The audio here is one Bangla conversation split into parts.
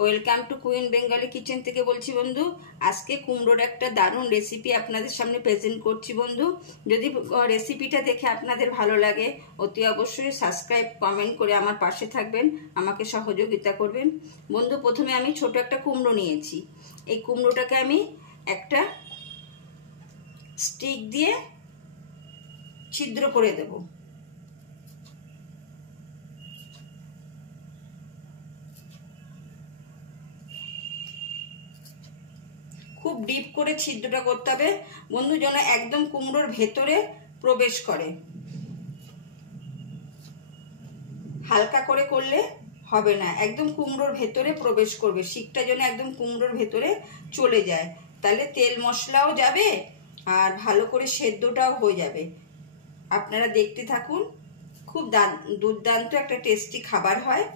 Welcome to queen Bengali kitchen থেকে বলছি বন্ধু। আজকে কুমড়োর একটা দারুণ রেসিপি আপনাদের সামনে প্রেজেন্ট করছি বন্ধু। যদি রেসিপিটা দেখে আপনাদের ভালো লাগে অতি অবশ্যই সাবস্ক্রাইব কমেন্ট করে আমার পাশে থাকবেন, আমাকে সহযোগিতা করবেন বন্ধু। প্রথমে আমি ছোট একটা কুমড়ো নিয়েছি। এই কুমড়োটাকে আমি একটা স্টিক দিয়ে ছিদ্র করে দেব। খুব ডিপ করে ছিদ্রটা করতে হবে বন্ধু, যেন একদম কুমড়োর ভেতরে প্রবেশ করে। হালকা করে করলে হবে না, একদম কুমড়োর ভেতরে প্রবেশ করবে। শিকটা যেন একদম কুমড়োর ভেতরে চলে যায়, তাহলে তেল মশলাও যাবে আর ভালো করে সেদ্ধটাও হয়ে যাবে। আপনারা দেখতে থাকুন, খুব দুর্দান্ত একটা টেস্টি খাবার হয়।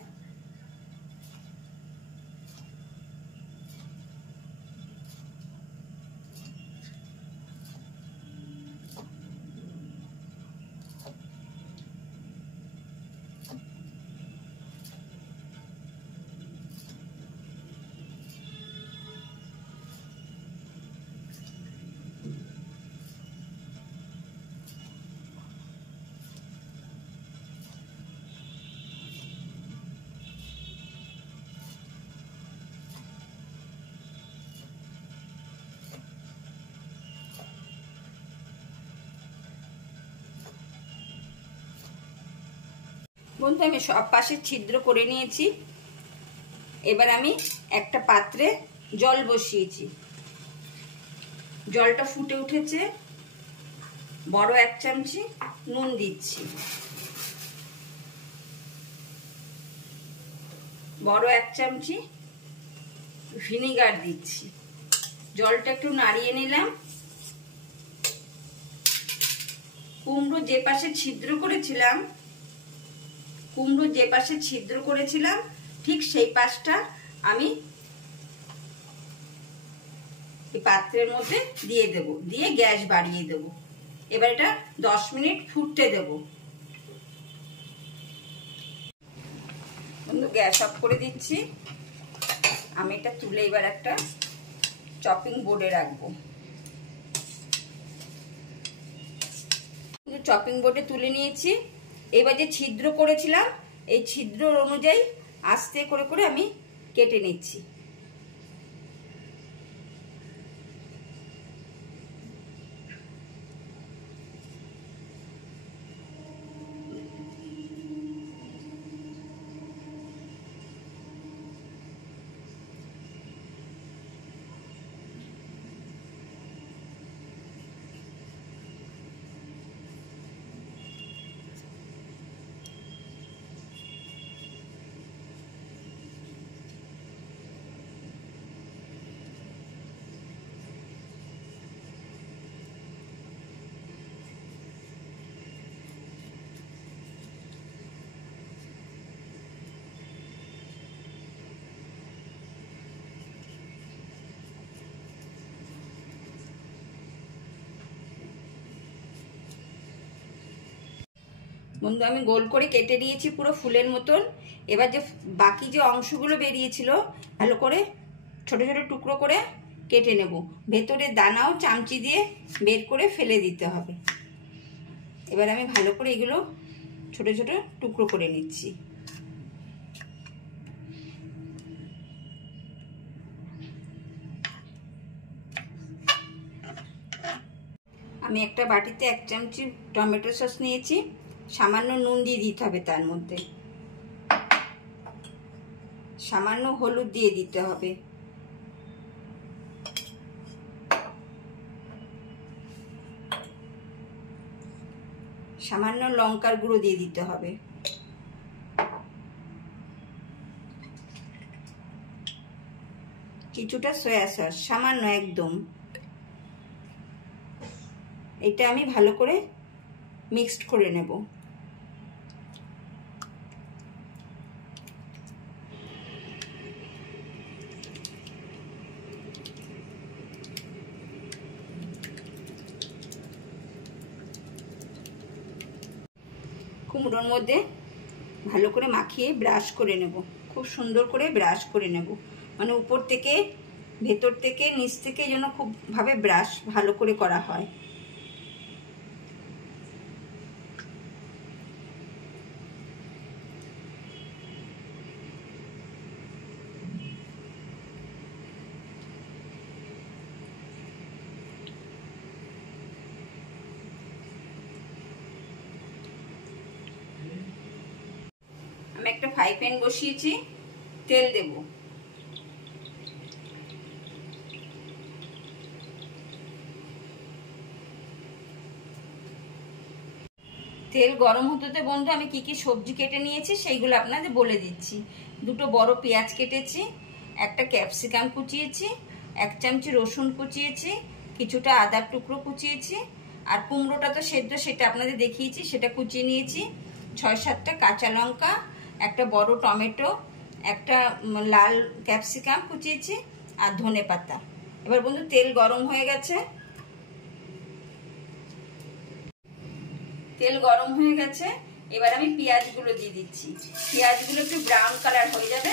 বন্ধু আমি সব পাশে ছিদ্র করে নিয়েছি। এবার আমি একটা পাত্রে জল বসিয়েছি, জলটা ফুটে উঠেছে। বড় 1 চামচি নুন দিচ্ছি, বড় 1 চামচি ভিনিগার দিচ্ছি। জলটা একটু নাড়িয়ে নিলাম। কুমড়ো যে পাশে ছিদ্র করেছিলাম ঠিক সেই পাশটা আমি এই পাত্রের মধ্যে দিয়ে দেব, দিয়ে গ্যাস বাড়িয়ে দেব। এবার এটা 10 মিনিট ফুটতে দেব বন্ধু। গ্যাস অফ করে দিচ্ছি। আমি এটা তুলে এবার একটা চপিং বোর্ডে রাখবো। চপিং বোর্ডে তুলে নিয়েছি। এবার যে ছিদ্র করেছিলাম এই ছিদ্র অনুযায়ী আস্তে করে করে আমি কেটে নিচ্ছি। বন্ধু আমি গোল করে কেটে নিয়েছি পুরো ফুলের মতন। এবার যে বাকি যে অংশগুলো বেরিয়েছিল ভালো করে ছোট ছোট টুকরো করে কেটে নেব। ভেতরে দানাও চামচি দিয়ে বের করে ফেলে দিতে হবে। এবার আমি ভালো করে এগুলো ছোট ছোট টুকরো করে নিচ্ছি। আমি একটা বাটিতে 1 চামচি টমেটো সস নিয়েছি। সামান্য নুন দিয়ে দিতে হবে, তার মধ্যে সামান্য হলুদ দিয়ে দিতে হবে, সামান্য লঙ্কার গুঁড়ো দিয়ে দিতে হবে, কিছুটা সয়া সস সামান্য একদম। এটা আমি ভালো করে মিক্সড করে নেব। কুমড়োর মধ্যে ভালো করে মাখিয়ে ব্রাশ করে নেব। খুব সুন্দর করে ব্রাশ করে নেব, মানে উপর থেকে ভেতর থেকে নিচ থেকে যেন খুব ভাবে ব্রাশ ভালো করে করা হয়। আমি একটা ফ্রাই প্যান বসিয়েছি, তেল দেব। তেল গরম হতে বন্ধু আমি কি কি সবজি কেটে নিয়েছি সেইগুলো আপনাদের বলে দিচ্ছি। দুটো বড় পেঁয়াজ কেটেছি, একটা ক্যাপসিকাম কুচিয়েছি, 1 চামচি রসুন কুচিয়েছি, কিছুটা আদার টুকরো কুচিয়েছি, আর কুমড়োটা তো সেদ্ধ সেটা আপনাদের দেখিয়েছি, সেটা কুচিয়ে নিয়েছি। 6-7টা কাঁচা লঙ্কা, একটা বড় টমেটো, একটা লাল ক্যাপসিকাম কুচিয়েছি, আর ধনেপাতা। এবার বন্ধু তেল গরম হয়ে গেছে, তেল গরম হয়ে গেছে। এবার আমি পেঁয়াজগুলো দিয়ে দিচ্ছি। পেঁয়াজগুলো একটু ব্রাউন কালার হয়ে যাবে।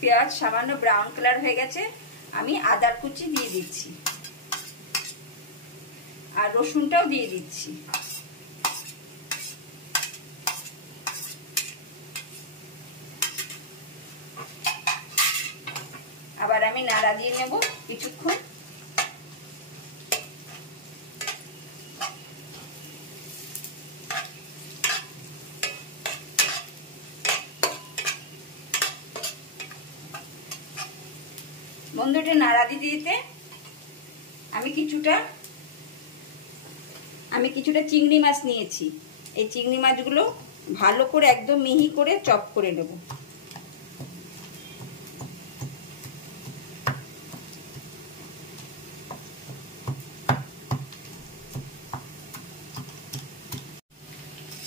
পেঁয়াজ সামান্য ব্রাউন কালার হয়ে গেছে, আমি আদার কুচি দিয়ে দিচ্ছি আর রসুনটাও দিয়ে দিচ্ছি। আবার আমি নাড়া দিয়ে নেব কিছুক্ষণ। বন্ধুটা নাড়া দিতে দিতে আমি কিছুটা চিংড়ি মাছ নিয়েছি। এই চিংড়ি মাছগুলো ভালো করে একদম মিহি করে চপ করে নেব।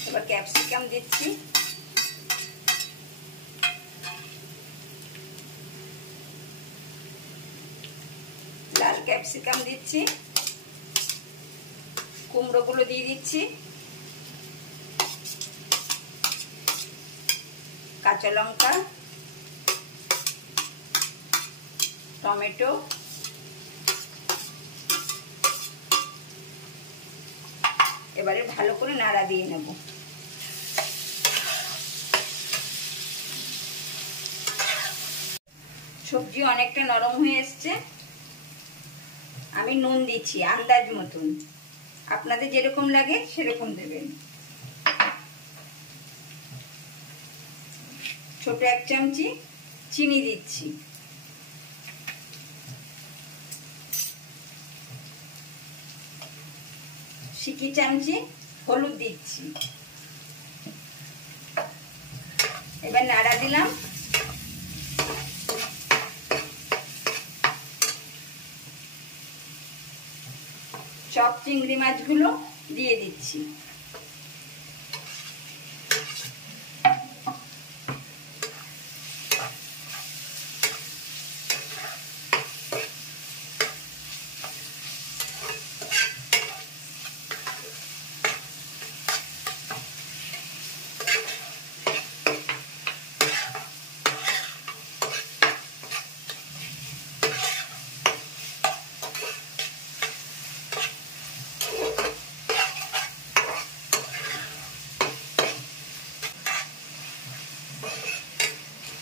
এবার ক্যাপসিকাম দিচ্ছি, লাল ক্যাপসিকাম দিচ্ছি, কুমড়োগুলো দিয়ে দিচ্ছি, কাঁচা লঙ্কা, টমেটো, এবারে ভালো করে নাড়া দিয়ে নেব। সবজি অনেকটা নরম হয়ে এসছে। আমি নুন দিচ্ছি আন্দাজ মতন, আপনাদের যেরকম লাগে সেরকম দেবেন। ছোট 1 চামচি চিনি দিচ্ছি, সিকি চামচি হলুদ দিচ্ছি। এবার নাড়া দিলাম। চপ চিংড়ি মাছগুলো দিয়ে দিচ্ছি।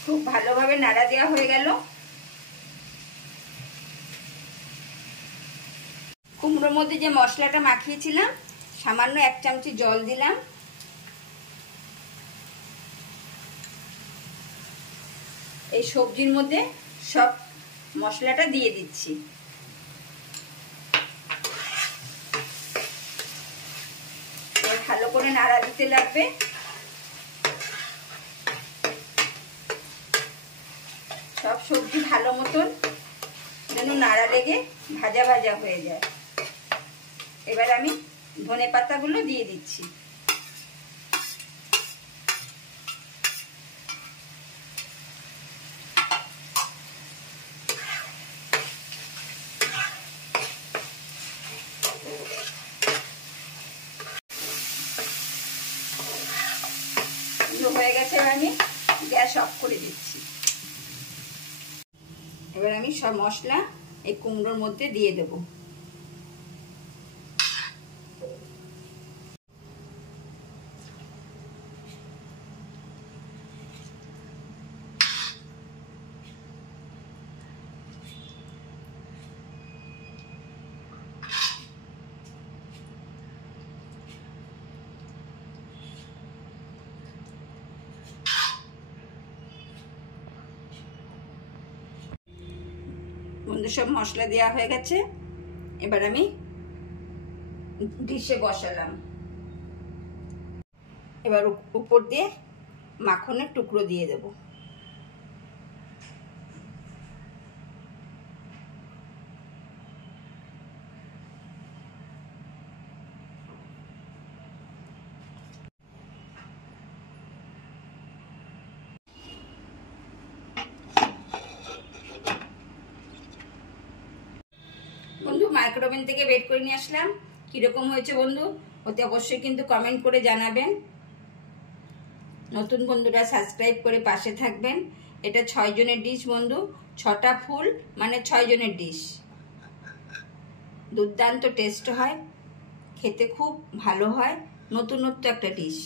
খুব ভালোভাবে নাড়া দেওয়া হয়ে গেল। কুমড়োর মধ্যে যে মশলাটা মাখিয়েছিলাম সামান্য 1 চামচি জল দিলাম। এই সবজির মধ্যে সব মশলাটা দিয়ে দিচ্ছি। ভালো করে নাড়া দিতে লাগবে। সব সবজি ভালো মতন যেন নাড়া লেগে ভাজা ভাজা হয়ে যায়। এবার আমি ধনেপাতাগুলো দিয়ে দিচ্ছি। গেছে, এবার আমি গ্যাস অফ করে দিচ্ছি। এবার আমি সব মশলা এই কুমড়োর মধ্যে দিয়ে দেব। বন্ধু সব মশলা দেওয়া হয়ে গেছে, এবার আমি ডিশে বসালাম। এবার উপর দিয়ে মাখনের টুকরো দিয়ে দেব। বন্ধু মাইক্রোওভেন থেকে বের করে নিয়ে আসলাম, কিরকম হয়েছে বন্ধু অতি অবশ্যই কিন্তু কমেন্ট করে জানাবেন। নতুন বন্ধুরা সাবস্ক্রাইব করে পাশে থাকবেন। এটা 6 জনের ডিশ বন্ধু, 6টা ফুল মানে 6 জনের ডিশ। দুর্দান্ত টেস্ট হয়, খেতে খুব ভালো হয়, নতুনত্ব একটা ডিশ।